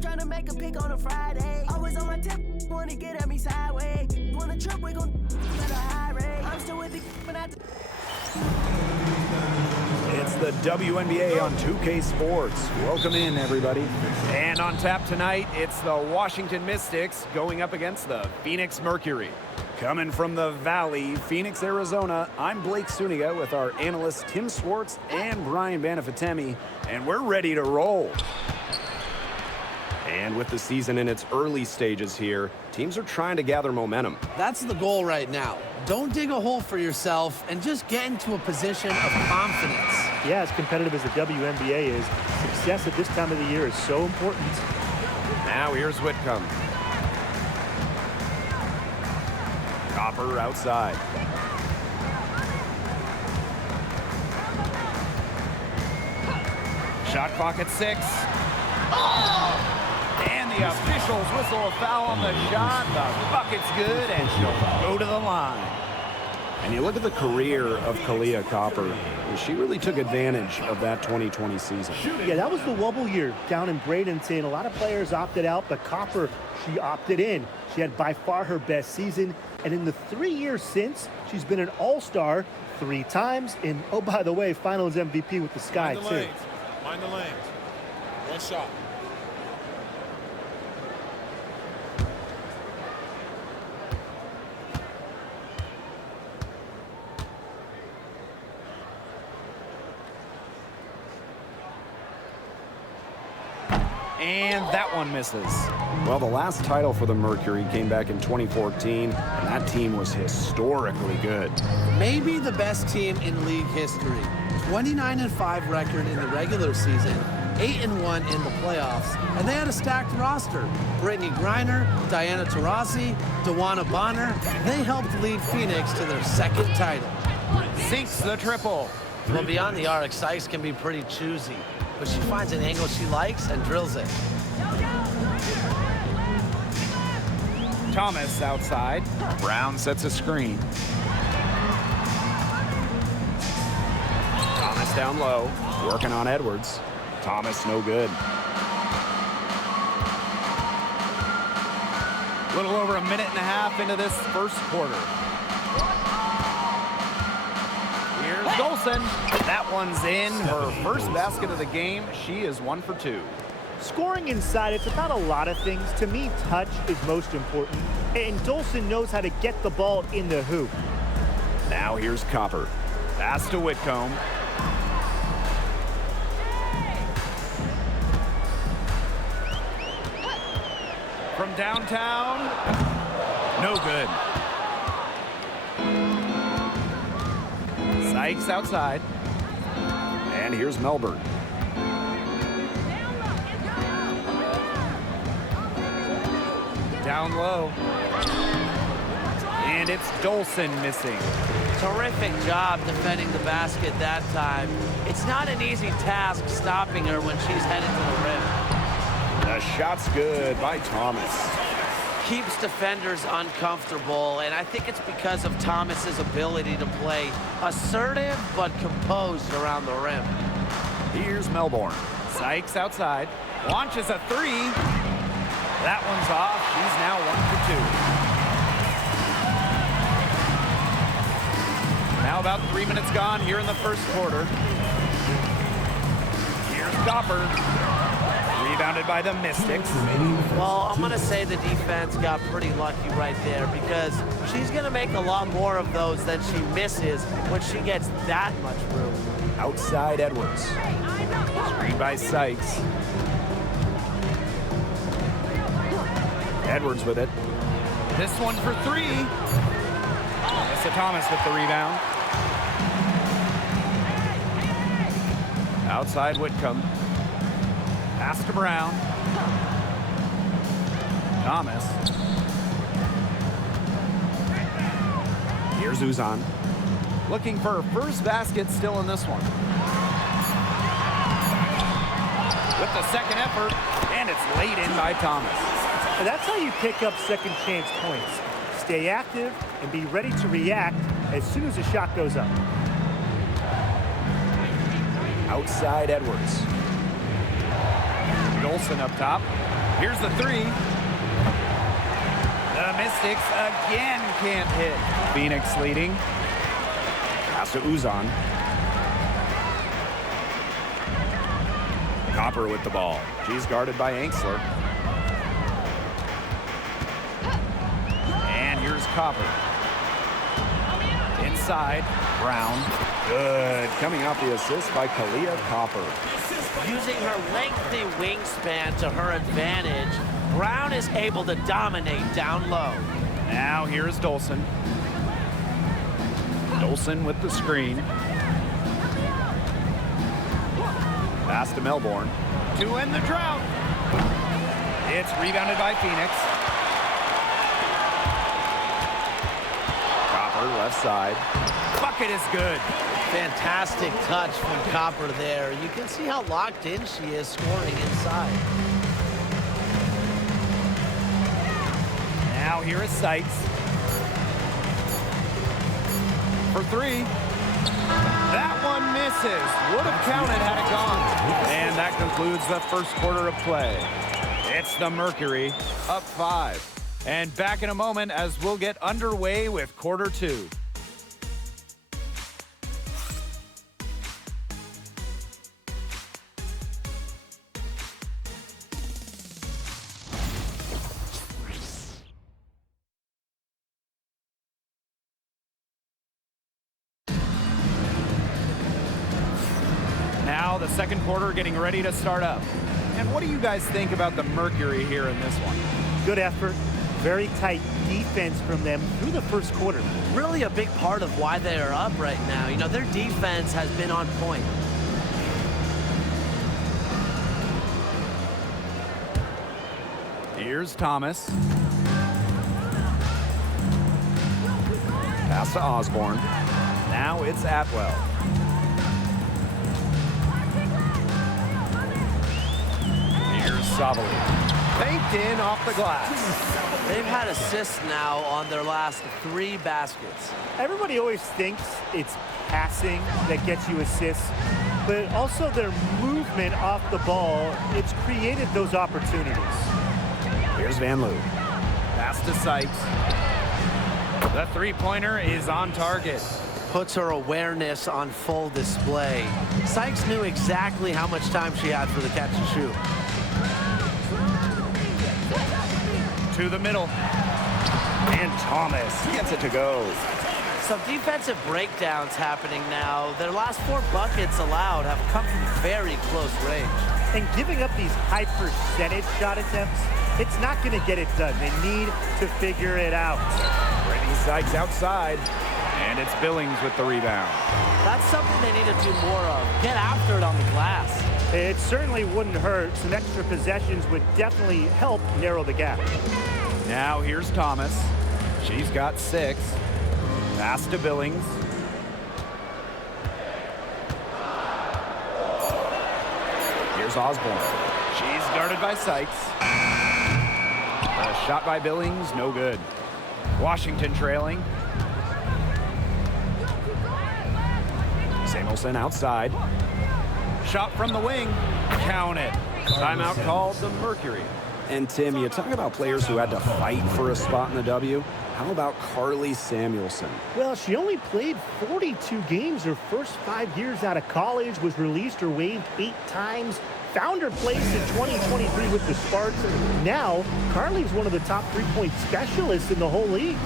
trying to make a pick on a Friday. Always on my tip, wanna get at me sideways. Wanna trip, we gon' at a high rate. I'm still with the but not the. It's the WNBA on 2K Sports. Welcome in, everybody. And on tap tonight, it's the Washington Mystics going up against the Phoenix Mercury. Coming from the Valley, Phoenix, Arizona, I'm Blake Suniga with our analysts Tim Swartz and Brian Banafitemi, and we're ready to roll. And with the season in its early stages here, teams are trying to gather momentum. That's the goal right now. Don't dig a hole for yourself and just get into a position of confidence. Yeah, as competitive as the WNBA is, success at this time of the year is so important. Now here's Whitcomb. Copper outside. Shot clock at 6. And the officials whistle a foul on the shot. The bucket's good, and she'll go to the line. And you look at the career of Kalia Copper, and she really took advantage of that 2020 season. Yeah, that was the wobble year down in Bradenton. A lot of players opted out, but Copper, she opted in. She had by far her best season, and in the 3 years since, she's been an all-star 3 times, and oh, by the way, finals MVP with the Sky, Mind the too. lanes. Mind the lanes. One shot. And that one misses. Well, the last title for the Mercury came back in 2014, and that team was historically good. Maybe the best team in league history. 29-5 record in the regular season, 8-1 in the playoffs, and they had a stacked roster. Brittany Griner, Diana Taurasi, Dewana Bonner, they helped lead Phoenix to their 2nd title. Sinks the triple. Well, beyond the arc, Sykes can be pretty choosy, but she finds an angle she likes and drills it. Thomas outside. Brown sets a screen. Thomas down low, working on Edwards. Thomas no good. A little over a minute and a half into this first quarter. Here's Dolson. That one's in. Her first basket of the game. She is 1 for 2. Scoring inside, it's about a lot of things. To me, touch is most important, and Dolson knows how to get the ball in the hoop. Now here's Copper. Pass to Whitcomb. From downtown, no good. Sykes outside. And here's Melbourne. Down low. And it's Dolson missing. Terrific job defending the basket that time. It's not an easy task stopping her when she's headed to the rim. The shot's good by Thomas. Keeps defenders uncomfortable, and I think it's because of Thomas's ability to play assertive but composed around the rim. Here's Melbourne. Sykes outside. Launches a 3. That one's off. She's now 1 for 2. Now about 3 minutes gone here in the first quarter. Here's Copper. Rebounded by the Mystics. Well, I'm going to say the defense got pretty lucky right there because she's going to make a lot more of those than she misses when she gets that much room. Outside Edwards. Screen by Sykes. Edwards with it. This one for 3. Melissa Thomas with the rebound. Outside Whitcomb. Pass to Brown. Thomas. Here's Uzan. Looking for her first basket still in this one. With the second effort, and it's laid in by Thomas. And that's how you pick up second chance points. Stay active and be ready to react as soon as the shot goes up. Outside Edwards. Dolson up top. Here's the three. The Mystics again can't hit. Phoenix leading. Pass to Uzan. Copper with the ball. She's guarded by Angsler. And here's Copper. Inside, Brown. Good. Coming out the assist by Kalia Copper. Using her lengthy wingspan to her advantage, Brown is able to dominate down low. Now here's Dolson. Dolson with the screen. Pass to Melbourne. To end the drought. It's rebounded by Phoenix. Copper left side. Bucket is good. Fantastic touch from Copper there. You can see how locked in she is scoring inside. Now here is Sykes. For three. That one misses. Would have counted had it gone. And that concludes the first quarter of play. It's the Mercury up 5. And back in a moment as we'll get underway with quarter 2. Now the second quarter getting ready to start up. And what do you guys think about the Mercury here in this one? Good effort. Very tight defense from them through the first quarter. Really a big part of why they are up right now. You know, their defense has been on point. Here's Thomas. Pass to Osborne. Now it's Atwell. Here's Savali. Banked in off the glass. They've had assists now on their last 3 baskets. Everybody always thinks it's passing that gets you assists, but also their movement off the ball, it's created those opportunities. Here's Van Loo. Pass to Sykes. The three-pointer is on target. Puts her awareness on full display. Sykes knew exactly how much time she had for the catch and shoot. To the middle. And Thomas gets it to go. Some defensive breakdowns happening now. Their last 4 buckets allowed have come from very close range. And giving up these high percentage shot attempts, it's not going to get it done. They need to figure it out. Brittany Sykes outside. And it's Billings with the rebound. That's something they need to do more of. Get after it on the glass. It certainly wouldn't hurt. Some extra possessions would definitely help narrow the gap. Now here's Thomas. She's got 6. Pass to Billings. Here's Osborne. She's guarded by Sykes. A shot by Billings, no good. Washington trailing. Samuelson outside. Shot from the wing. Count it. Timeout called the Mercury. And Tim, you talk about players who had to fight for a spot in the W. How about Carly Samuelson? Well, she only played 42 games her first 5 years out of college, was released or waived 8 times, found her place in 2023 with the Sparks. Now, Carly's one of the top three-point specialists in the whole league.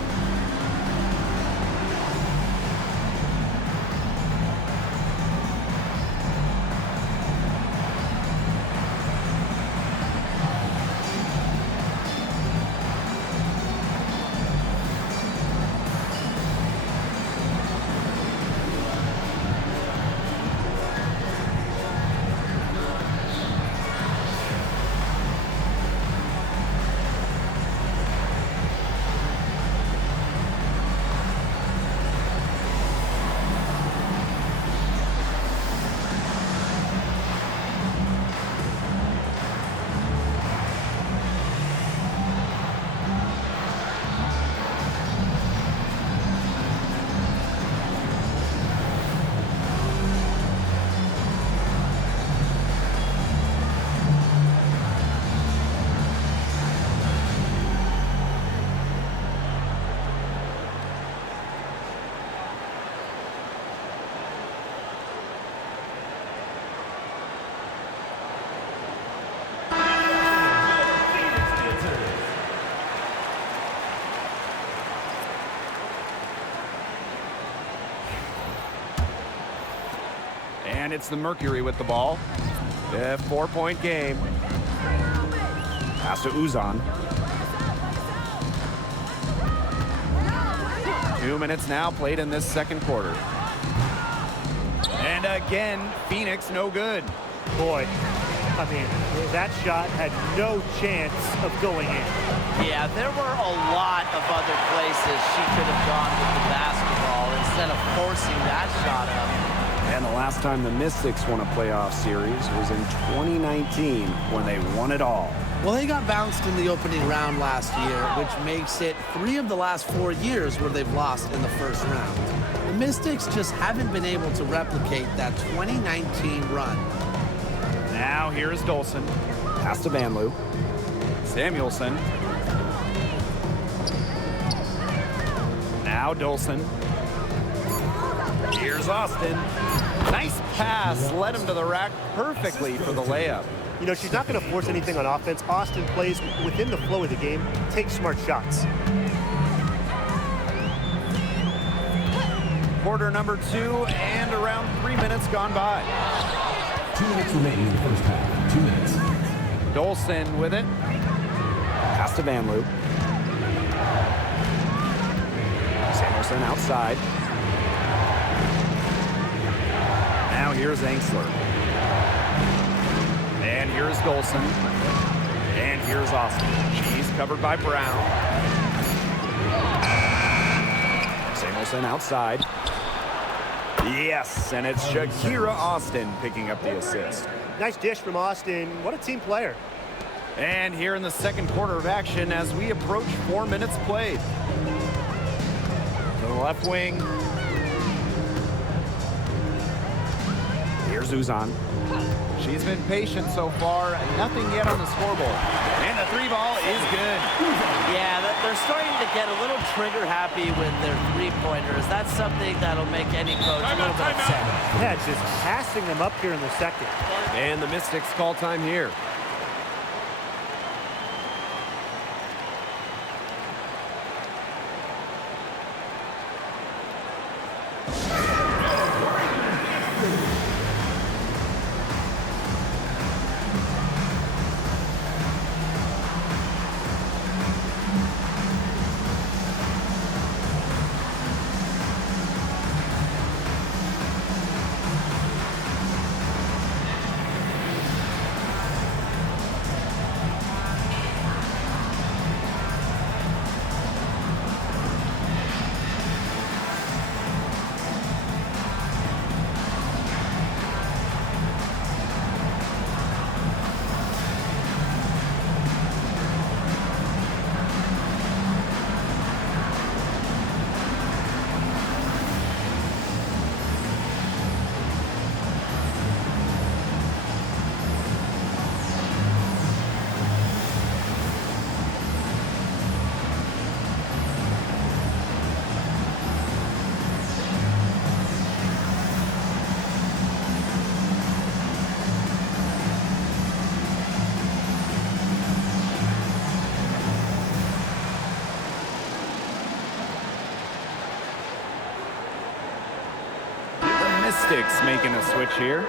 And it's the Mercury with the ball. A 4-point game. Pass to Uzan. 2 minutes now played in this second quarter. And again, Phoenix no good. Boy, I mean, that shot had no chance of going in. Yeah, there were a lot of other places she could have gone with the basketball instead of forcing that shot up. And the last time the Mystics won a playoff series was in 2019 when they won it all. Well, they got bounced in the opening round last year, which makes it 3 of the last 4 years where they've lost in the first round. The Mystics just haven't been able to replicate that 2019 run. Now here's Dolson. Pass to Vanloo. Samuelson. Now Dolson. Here's Austin. Nice pass. Led him to the rack perfectly for the layup. You know, she's not going to force anything on offense. Austin plays within the flow of the game, takes smart shots. Quarter number 2 and around 3 minutes gone by. 2 minutes remaining in the first half. 2 minutes. Dolson with it. Pass to Vanloo. Samuelson outside. Now here's Angsler. And here's Dolson. And here's Austin. She's covered by Brown. Samuelson outside. Yes, and it's Shakira Austin picking up the assist. Nice dish from Austin. What a team player. And here in the second quarter of action as we approach 4 minutes played. To the left wing. Here's Uzan. She's been patient so far. Nothing yet on the scoreboard. And the 3-ball is good. Yeah, they're starting to get a little trigger happy with their three-pointers. That's something that'll make any coach a little bit upset. Yeah, just passing them up here in the second. And the Mystics call time here. Mystics making a switch here.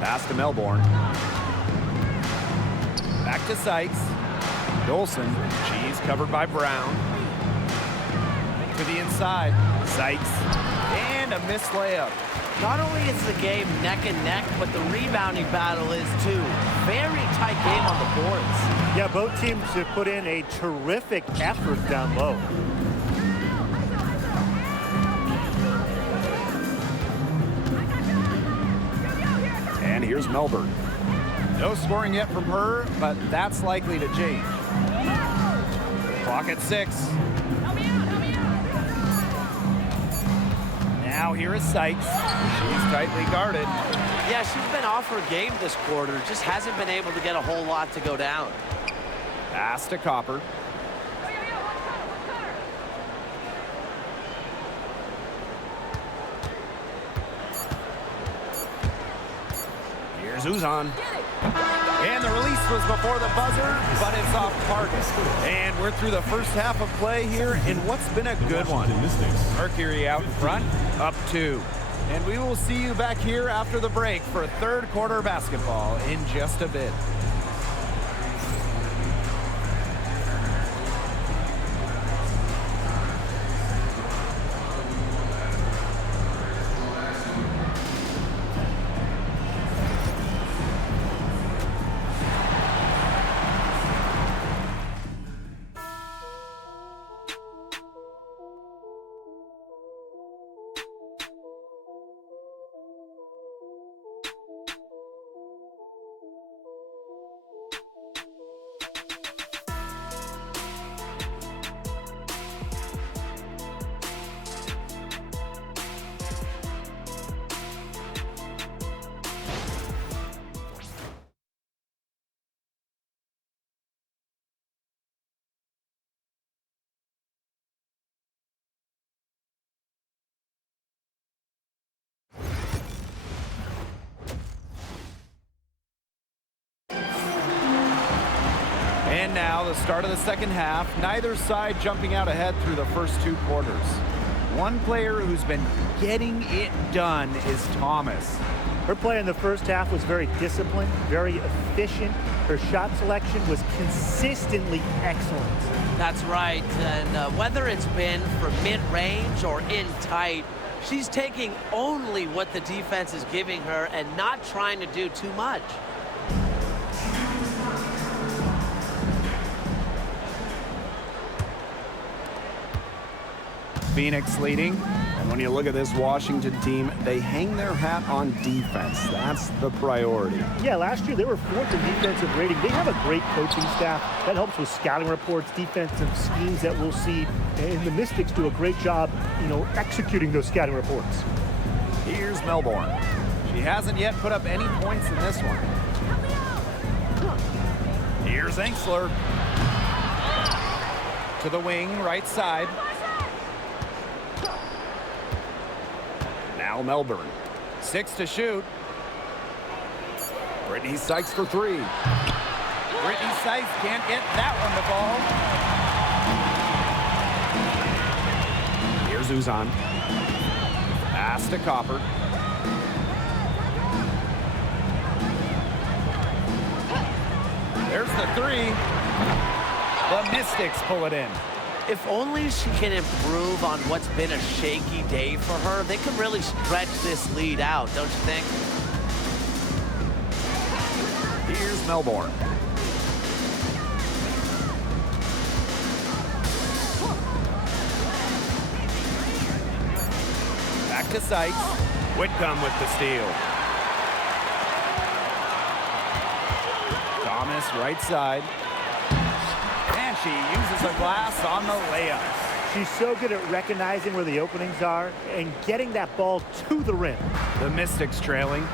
Pass to Melbourne. Back to Sykes. Dolson. She's covered by Brown. To the inside. Sykes. And a missed layup. Not only is the game neck and neck, but the rebounding battle is too. Very tight game on the boards. Yeah, both teams have put in a terrific effort down low. And here's Melbourne. No scoring yet from her, but that's likely to change. Clock at 6. Now here is Sykes. She's tightly guarded. Yeah, she's been off her game this quarter. Just hasn't been able to get a whole lot to go down. Pass to Copper. Here's Uzan. And the release was before the buzzer, but it's off target. And we're through the first half of play here in what's been a good one. Mercury out in front, up 2. And we will see you back here after the break for third quarter basketball in just a bit. And now the start of the second half, neither side jumping out ahead through the first 2 quarters. One player who's been getting it done is Thomas. Her play in the first half was very disciplined, very efficient. Her shot selection was consistently excellent. That's right, and whether it's been from mid-range or in tight, she's taking only what the defense is giving her and not trying to do too much. Phoenix leading. And when you look at this Washington team, they hang their hat on defense. That's the priority. Yeah, last year they were 4th in defensive rating. They have a great coaching staff that helps with scouting reports, defensive schemes that we'll see. And the Mystics do a great job, executing those scouting reports. Here's Melbourne. She hasn't yet put up any points in this one. Here's Enksler. To the wing, right side. Now Melbourne. 6 to shoot. Brittany Sykes for 3. Brittany Sykes can't get that one to fall. Here's Uzan. Pass to Copper. There's the 3. The Mystics pull it in. If only she can improve on what's been a shaky day for her, they could really stretch this lead out, don't you think? Here's Melbourne. Back to Sykes. Whitcomb with the steal. Thomas, right side. And she uses a glass on the layup. She's so good at recognizing where the openings are and getting that ball to the rim. The Mystics trailing.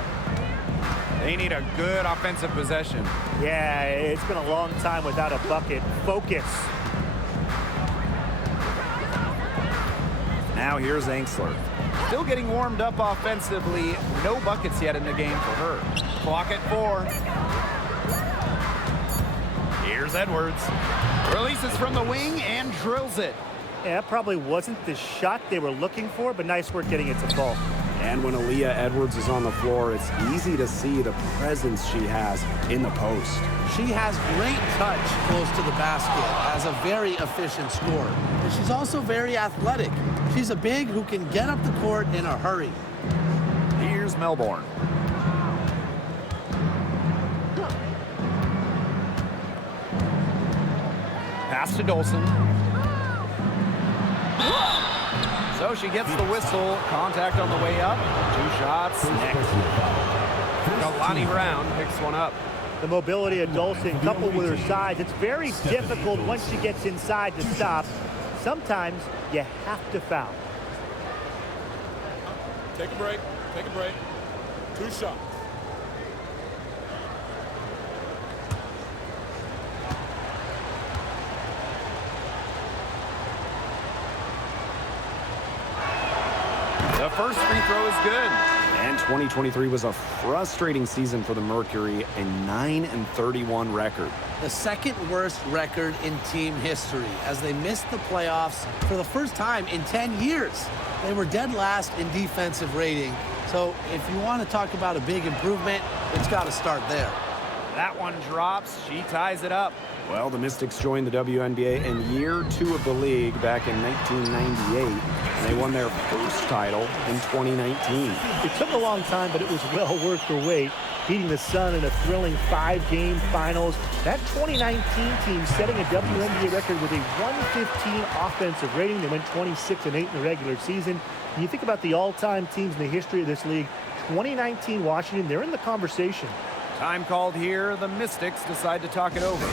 They need a good offensive possession. Yeah, it's been a long time without a bucket. Focus. Now here's Enksler. Still getting warmed up offensively. No buckets yet in the game for her. Clock at 4. Here's Edwards. Releases from the wing and drills it. Yeah, that probably wasn't the shot they were looking for, but nice work getting it to fall. And when Aaliyah Edwards is on the floor, it's easy to see the presence she has in the post. She has great touch close to the basket as a very efficient scorer. And she's also very athletic. She's a big who can get up the court in a hurry. Here's Melbourne. Pass to Dolson. So she gets the whistle. Contact on the way up. 2 shots next. Kalani Brown picks one up. The mobility of Dolson coupled with her size, it's very difficult once she gets inside to stop. Sometimes you have to foul. Take a break. Take a break. 2 shots. The first free throw is good. And 2023 was a frustrating season for the Mercury, a 9-31 record. The second worst record in team history as they missed the playoffs for the first time in 10 years. They were dead last in defensive rating. So if you want to talk about a big improvement, it's got to start there. That one drops. She ties it up. Well, the Mystics joined the WNBA in year 2 of the league back in 1998. And they won their first title in 2019. It took a long time, but it was well worth the wait, beating the Sun in a thrilling 5-game finals. That 2019 team setting a WNBA record with a 115 offensive rating. They went 26-8 in the regular season. When you think about the all-time teams in the history of this league, 2019 Washington, they're in the conversation. Time called here. The Mystics decide to talk it over.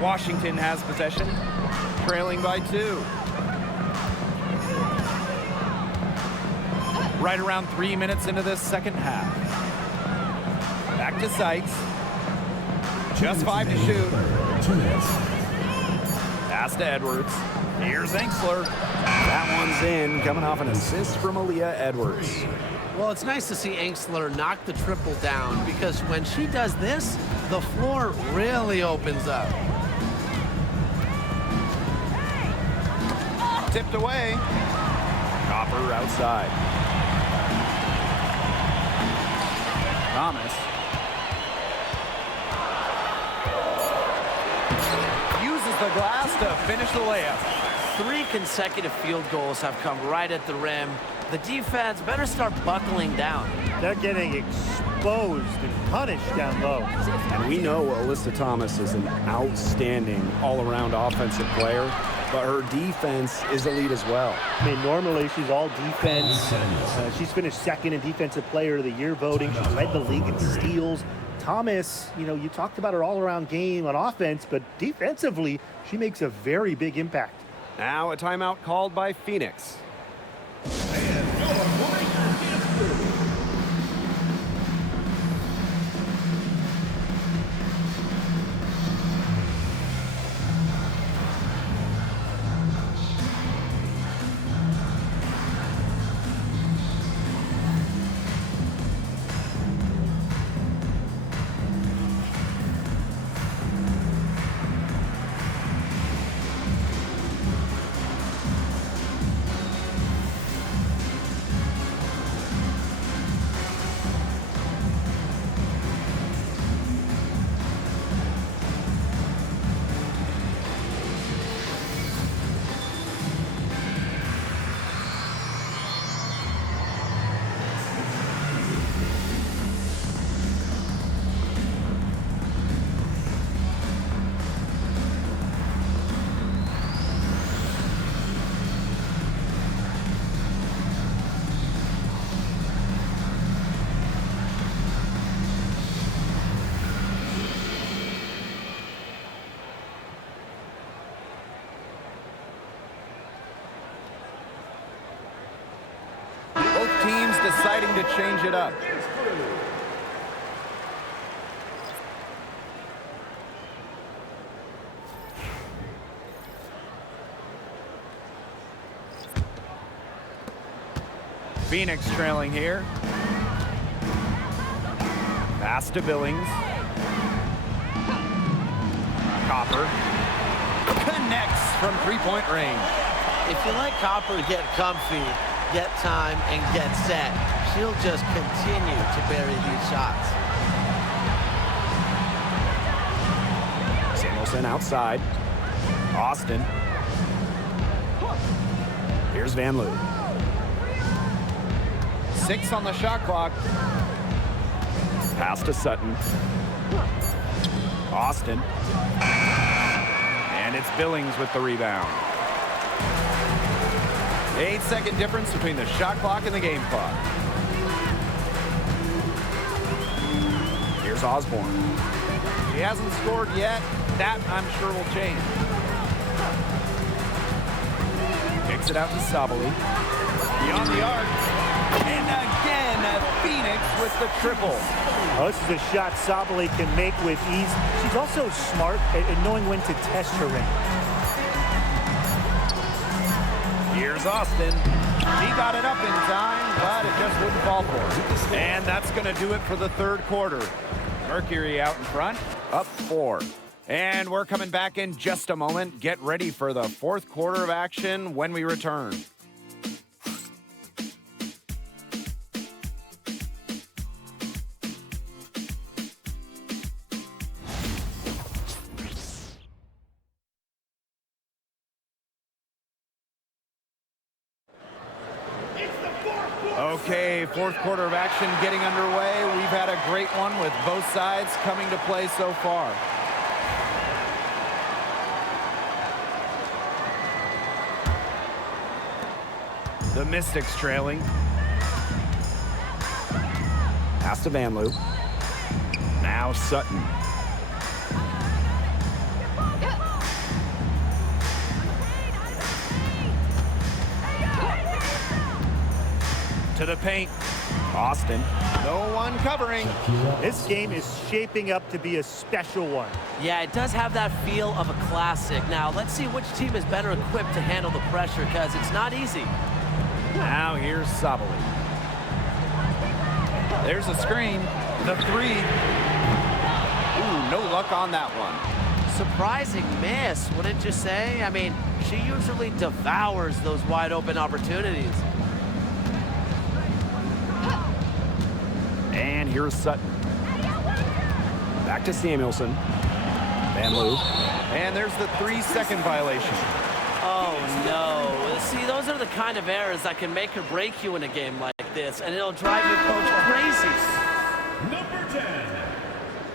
Washington has possession, trailing by 2. Right around 3 minutes into this second half. Back to Sykes. Just 5 to shoot. 2 minutes. Pass to Edwards. Here's Enksler. That one's in, coming off an assist from Aaliyah Edwards. Well, it's nice to see Enksler knock the triple down because when she does this, the floor really opens up. Tipped away. Copper outside. Thomas. Uses the glass to finish the layup. 3 consecutive field goals have come right at the rim. The defense better start buckling down. They're getting exposed and punished down low. And we know Alyssa Thomas is an outstanding all-around offensive player, but her defense is elite as well. I mean, normally she's all defense. She's finished second in Defensive Player of the Year voting. She led the league in steals. Thomas, you know, you talked about her all-around game on offense, but defensively, she makes a very big impact. Now a timeout called by Phoenix. teams deciding to change it up. Phoenix trailing here. Pass to Billings. Copper connects from three-point range. If you let Copper get comfy, get time, and get set, she'll just continue to bury these shots. Samuelson outside. Austin. Here's Van Loo. 6 on the shot clock. Pass to Sutton. Austin. And it's Billings with the rebound. 8-second difference between the shot clock and the game clock. Here's Osborne. He hasn't scored yet. That, I'm sure, will change. Kicks it out to Sabali. Beyond the arc. And again, Phoenix with the triple. Oh, this is a shot Sabali can make with ease. She's also smart at knowing when to test her range. Here's Austin. He got it up in time, but it just wouldn't fall for her. And that's going to do it for the third quarter. Mercury out in front, up 4. And we're coming back in just a moment. Get ready for the fourth quarter of action when we return. Okay, fourth quarter of action getting underway. We've had a great one with both sides coming to play so far. The Mystics trailing. Pass to Van Loo. Now Sutton. To the paint. Austin. No one covering. This game is shaping up to be a special one. Yeah, it does have that feel of a classic. Now, let's see which team is better equipped to handle the pressure, because it's not easy. Now here's Sabali. There's a screen. The 3. Ooh, no luck on that one. Surprising miss, wouldn't you say? I mean, she usually devours those wide open opportunities. And here's Sutton. Back to Samuelson. Van Loo. And there's the 3-second violation. Oh, no. See, those are the kind of errors that can make or break you in a game like this, and it'll drive your coach crazy. Number 10,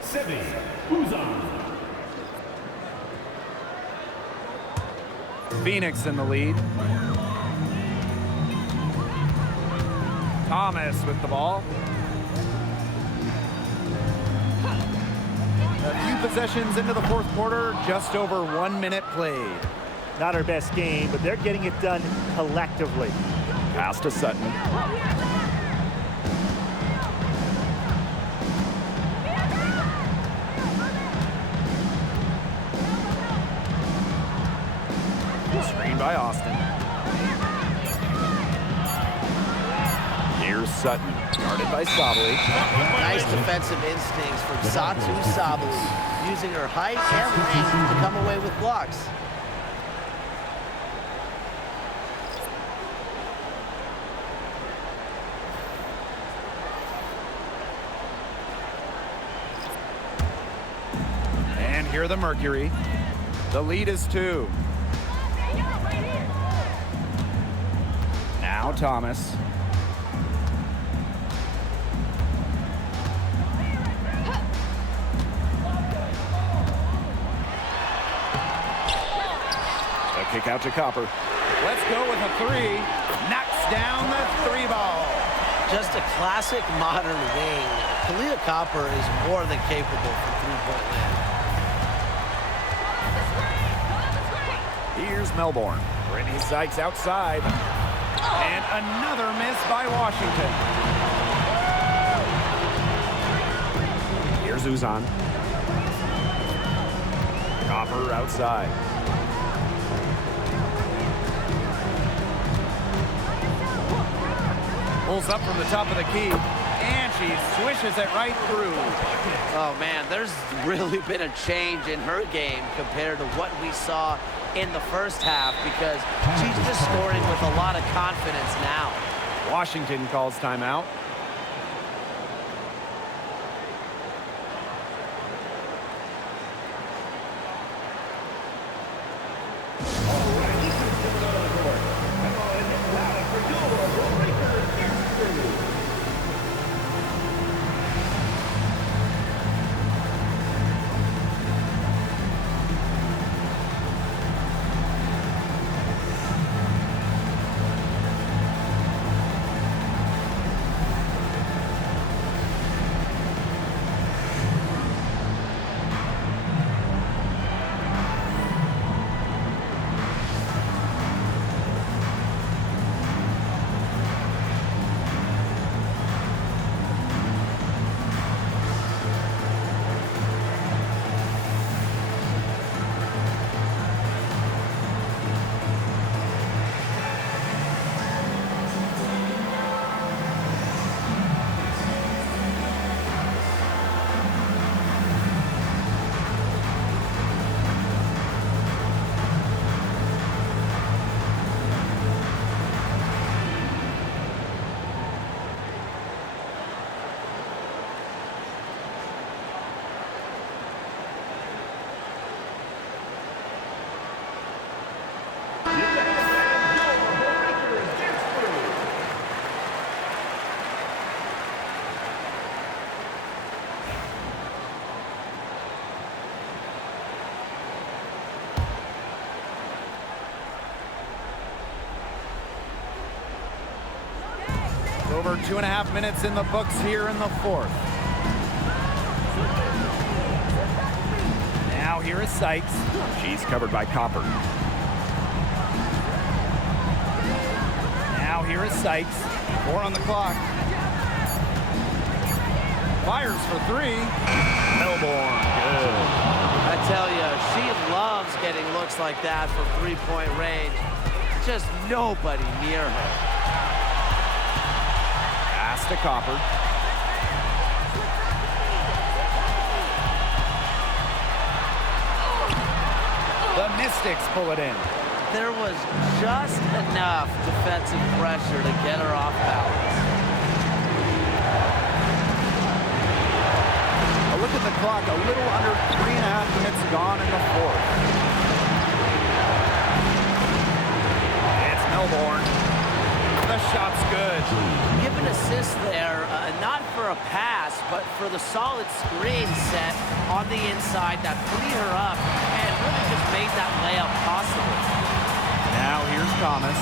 Sebi Uzan. Phoenix in the lead. Thomas with the ball. A few possessions into the fourth quarter, just over 1 minute played. Not her best game, but they're getting it done collectively. Pass to Sutton. Screen by Austin. Here's Sutton, guarded by Sabali. Nice defensive instincts from Satu Sabali, using her height and length to come away with blocks. And here the Mercury. The lead is 2. Now Thomas. Kick out to Copper. Let's go with a 3. Knocks down the 3 ball. Just a classic modern wing. Kalia Copper is more than capable from three-point land. Here's Melbourne. Brittany Sykes outside. And another miss by Washington. Here's Uzan. Copper outside. Pulls up from the top of the key, and she swishes it right through. Oh, man, there's really been a change in her game compared to what we saw in the first half because she's just scoring with a lot of confidence now. Washington calls timeout. Over 2.5 minutes in the books here in the fourth. Now here is Sykes. She's covered by Copper. Now here is Sykes. 4 on the clock. Fires for 3. Melbourne. Good. I tell you, she loves getting looks like that from three-point range. Just nobody near her. Pass to Copper. The Mystics pull it in. There was just enough defensive pressure to get her off balance. A look at the clock, a little under 3.5 minutes gone in the fourth. It's Melbourne. The shot's good. Give an assist there, not for a pass, but for the solid screen set on the inside that freed her up and really just made that layup possible. Now here's Thomas.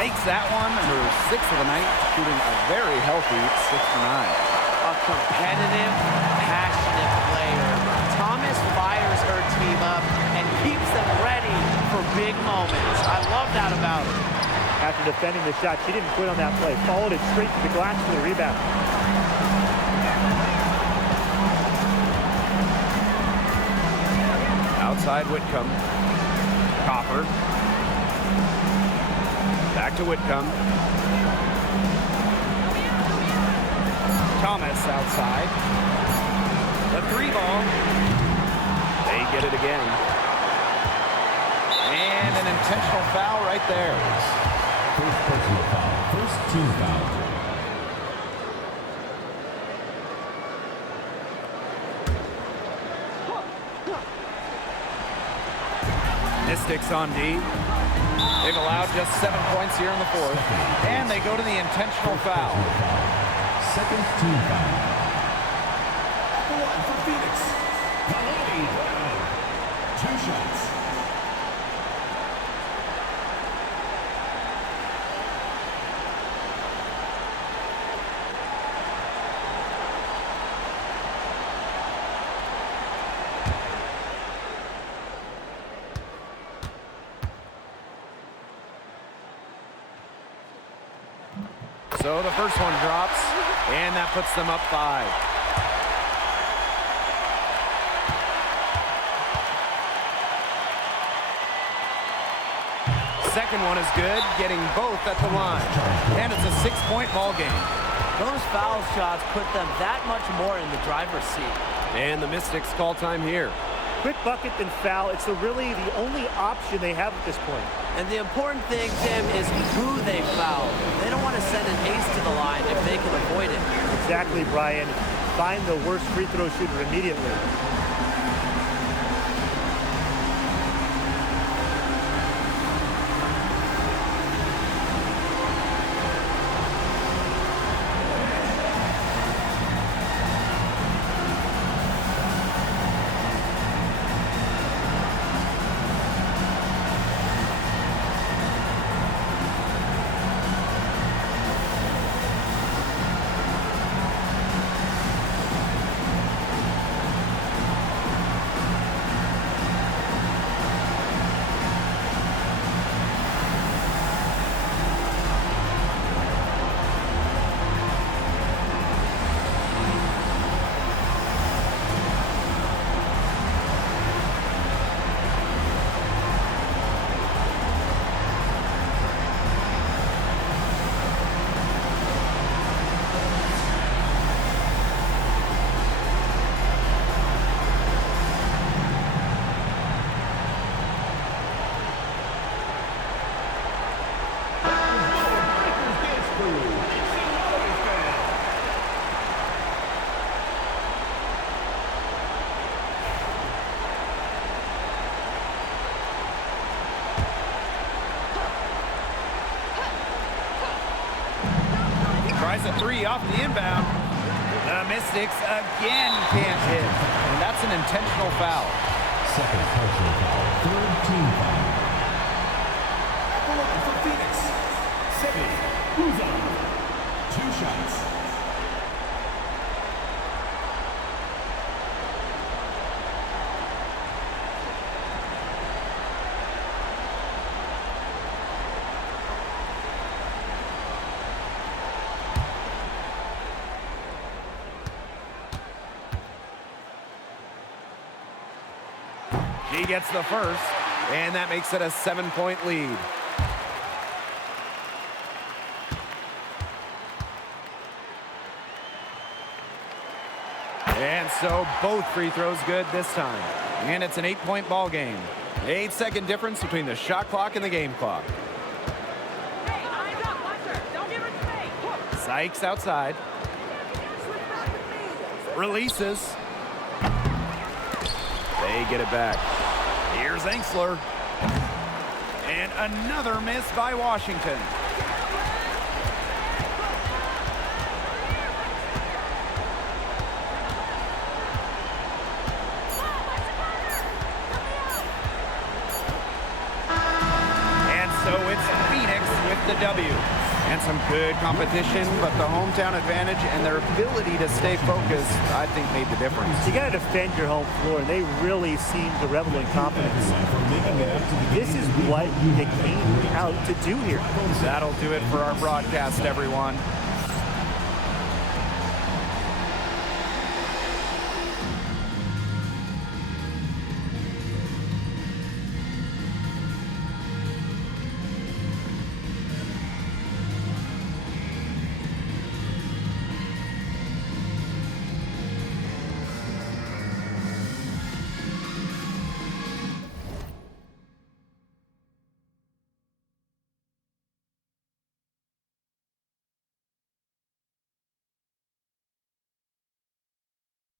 Makes that one her 6th of the night, shooting a very healthy 6 for 9. A competitive, passionate player. Thomas fires her team up and keeps them ready for big moments. I love that about her. After defending the shot, she didn't quit on that play. Followed it straight to the glass for the rebound. Outside Whitcomb. Copper. Back to Whitcomb. Thomas outside. The 3 ball. They get it again. And an intentional foul right there. First personal foul. First team foul. Mystics on D. They've allowed just 7 points here in the fourth. And they go to the intentional foul. Second team foul. The one for Phoenix. Kalani Brown. 2 shots. So the first one drops, and that puts them up 5. Second one is good, getting both at the line. And it's a 6-point ball game. Those foul shots put them that much more in the driver's seat. And the Mystics call time here. Quick bucket then foul. It's really the only option they have at this point. And the important thing, Tim, is who they foul. They don't want to send an ace to the line if they can avoid it. Exactly, Brian. Find the worst free throw shooter immediately. Tries a 3 off the inbound. The Mystics again can't hit. And that's an intentional foul. Second personal foul. Third team foul. For Phoenix, Semi Uzan. 2 shots. He gets the first, and that makes it a 7-point lead. And so both free throws good this time. And it's an 8-point ball game. 8-second difference between the shot clock and the game clock. Sykes outside. Releases. They get it back. Here's Engsler. And another miss by Washington. And so it's Phoenix with the W. And some good competition, but the hometown advantage and their ability to stay focused, I think, made the difference. You got to defend your home floor, and they really seem to revel in confidence. This is what they came out to do here. That'll do it for our broadcast, everyone.